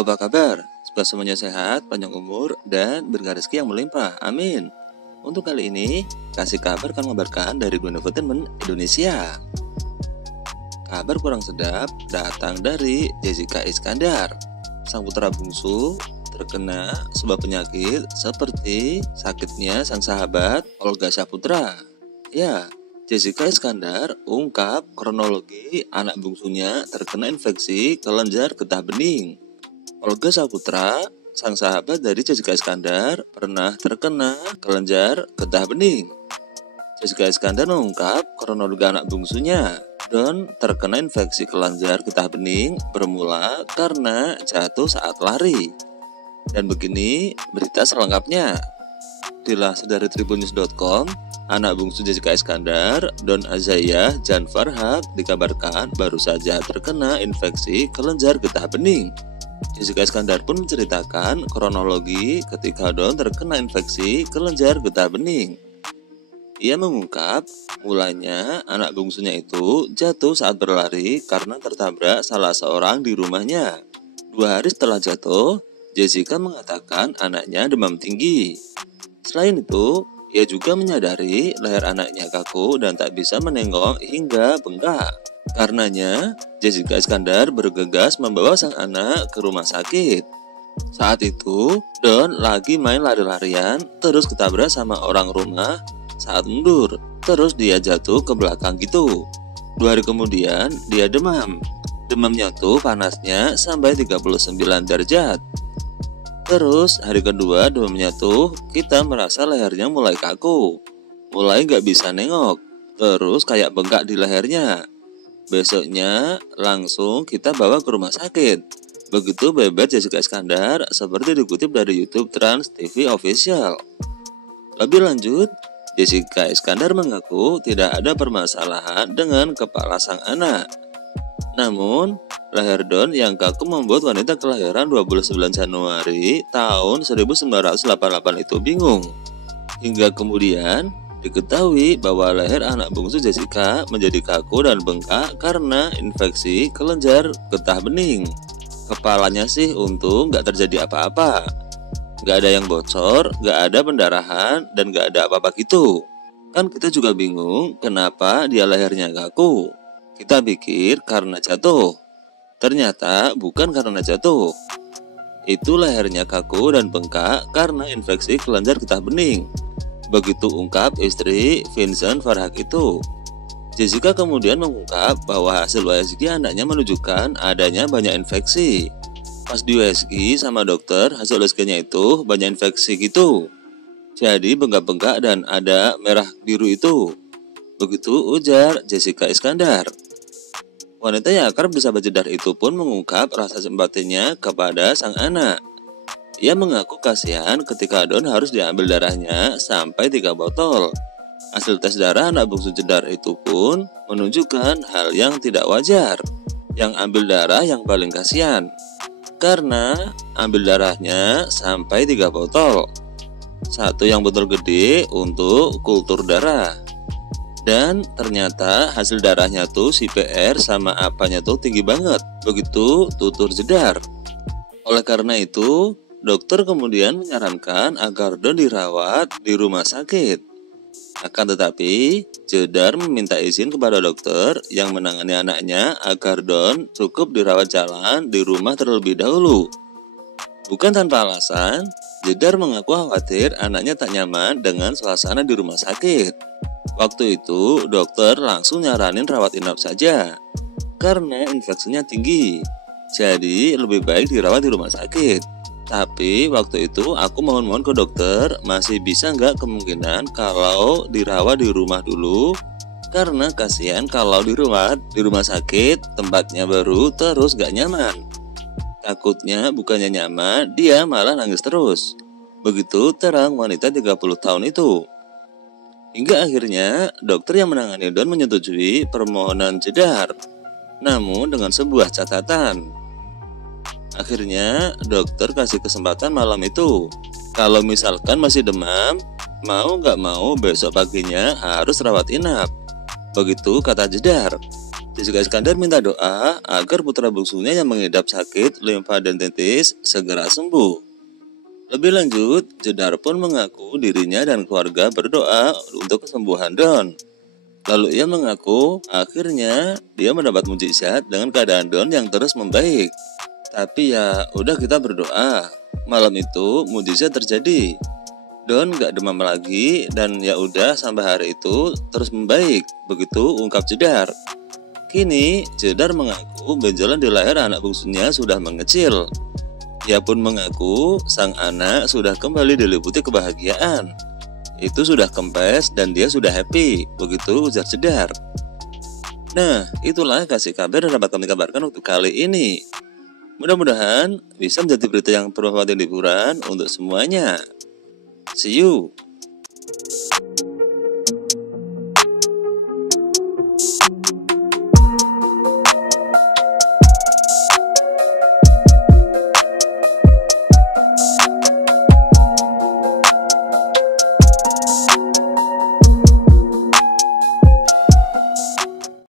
Halo, apa kabar? Semoga semuanya sehat, panjang umur, dan berkah rezeki yang melimpah. Amin. Untuk kali ini, kasih kabar akan mengabarkan dari Gun Entertainment Indonesia. Kabar kurang sedap datang dari Jessica Iskandar. Sang putra bungsu terkena sebuah penyakit seperti sakitnya sang sahabat Olga Saputra. Ya, Jessica Iskandar ungkap kronologi anak bungsunya terkena infeksi kelenjar getah bening. Olga Saputra, sang sahabat dari Jessica Iskandar, pernah terkena kelenjar getah bening. Jessica Iskandar mengungkap kronologi anak bungsunya. Don terkena infeksi kelenjar getah bening bermula karena jatuh saat lari. Dan begini berita selengkapnya. Dilansir dari tribunnews.com, anak bungsu Jessica Iskandar, Don Azaya Jan Farhak, dikabarkan baru saja terkena infeksi kelenjar getah bening. Jessica Iskandar pun menceritakan kronologi ketika Don terkena infeksi kelenjar getah bening. Ia mengungkap, mulanya anak bungsunya itu jatuh saat berlari karena tertabrak salah seorang di rumahnya. 2 hari setelah jatuh, Jessica mengatakan anaknya demam tinggi. Selain itu, ia juga menyadari leher anaknya kaku dan tak bisa menengok hingga bengkak. Karenanya, Jessica Iskandar bergegas membawa sang anak ke rumah sakit. Saat itu, Don lagi main lari-larian, terus ketabrak sama orang rumah saat mundur. Terus dia jatuh ke belakang gitu. 2 hari kemudian, dia demam. Demamnya tuh panasnya sampai 39 derajat. Terus hari kedua demamnya tuh kita merasa lehernya mulai kaku. Mulai gak bisa nengok. Terus kayak bengkak di lehernya. Besoknya langsung kita bawa ke rumah sakit. Begitu beber Jessica Iskandar seperti dikutip dari YouTube Trans TV Official. Lebih lanjut, Jessica Iskandar mengaku tidak ada permasalahan dengan kepala sang anak. Namun, leher Don yang kaku membuat wanita kelahiran 29 Januari tahun 1988 itu bingung. Hingga kemudian diketahui bahwa leher anak bungsu Jessica menjadi kaku dan bengkak karena infeksi kelenjar getah bening. Kepalanya sih untung gak terjadi apa-apa. Gak ada yang bocor, gak ada pendarahan, dan gak ada apa-apa gitu. Kan kita juga bingung kenapa dia lehernya kaku. Kita pikir karena jatuh. Ternyata bukan karena jatuh. Itu lehernya kaku dan bengkak karena infeksi kelenjar getah bening. Begitu ungkap istri Vincent Farhak itu. Jessica kemudian mengungkap bahwa hasil USG anaknya menunjukkan adanya banyak infeksi. Pas di USG sama dokter, hasil USG-nya itu banyak infeksi gitu. Jadi bengkak-bengkak dan ada merah biru itu. Begitu ujar Jessica Iskandar. Wanita yang akrab disapa Jedar itu pun mengungkap rasa simpatinya kepada sang anak. Ia mengaku kasihan ketika Don harus diambil darahnya sampai 3 botol. Hasil tes darah anak bungsu Jedar itu pun menunjukkan hal yang tidak wajar. Yang ambil darah yang paling kasihan, karena ambil darahnya sampai 3 botol. 1 yang botol gede untuk kultur darah. Dan ternyata hasil darahnya tuh CPR sama apanya tuh tinggi banget. Begitu tutur Jedar. Oleh karena itu, dokter kemudian menyarankan agar Don dirawat di rumah sakit. Akan tetapi, Jedar meminta izin kepada dokter yang menangani anaknya agar Don cukup dirawat jalan di rumah terlebih dahulu. Bukan tanpa alasan, Jedar mengaku khawatir anaknya tak nyaman dengan suasana di rumah sakit. Waktu itu, dokter langsung nyaranin rawat inap saja karena infeksinya tinggi. Jadi lebih baik dirawat di rumah sakit. Tapi waktu itu aku mohon ke dokter, masih bisa nggak kemungkinan kalau dirawat di rumah dulu, karena kasihan kalau di rumah sakit tempatnya baru terus nggak nyaman. Takutnya bukannya nyaman, dia malah nangis terus. Begitu terang wanita 30 tahun itu. Hingga akhirnya dokter yang menangani Don menyetujui permohonan Jedar, namun dengan sebuah catatan. Akhirnya dokter kasih kesempatan malam itu. Kalau misalkan masih demam, mau gak mau besok paginya harus rawat inap. Begitu kata Jedar. Jessica Iskandar minta doa agar putra bungsunya yang mengidap sakit limfadenitis segera sembuh. Lebih lanjut, Jedar pun mengaku dirinya dan keluarga berdoa untuk kesembuhan Don. Lalu ia mengaku akhirnya dia mendapat mujizat dengan keadaan Don yang terus membaik. Tapi ya udah kita berdoa. Malam itu mujizat terjadi. Don gak demam lagi dan ya udah sampai hari itu terus membaik. Begitu ungkap Jedar. Kini Jedar mengaku benjolan di leher anak bungsunya sudah mengecil. Ia pun mengaku sang anak sudah kembali diliputi kebahagiaan. Itu sudah kempes dan dia sudah happy. Begitu ujar Jedar. Nah, itulah kasih kabar yang dapat kami kabarkan untuk kali ini. Mudah-mudahan bisa menjadi berita yang bermanfaat dan hiburan untuk semuanya. See you.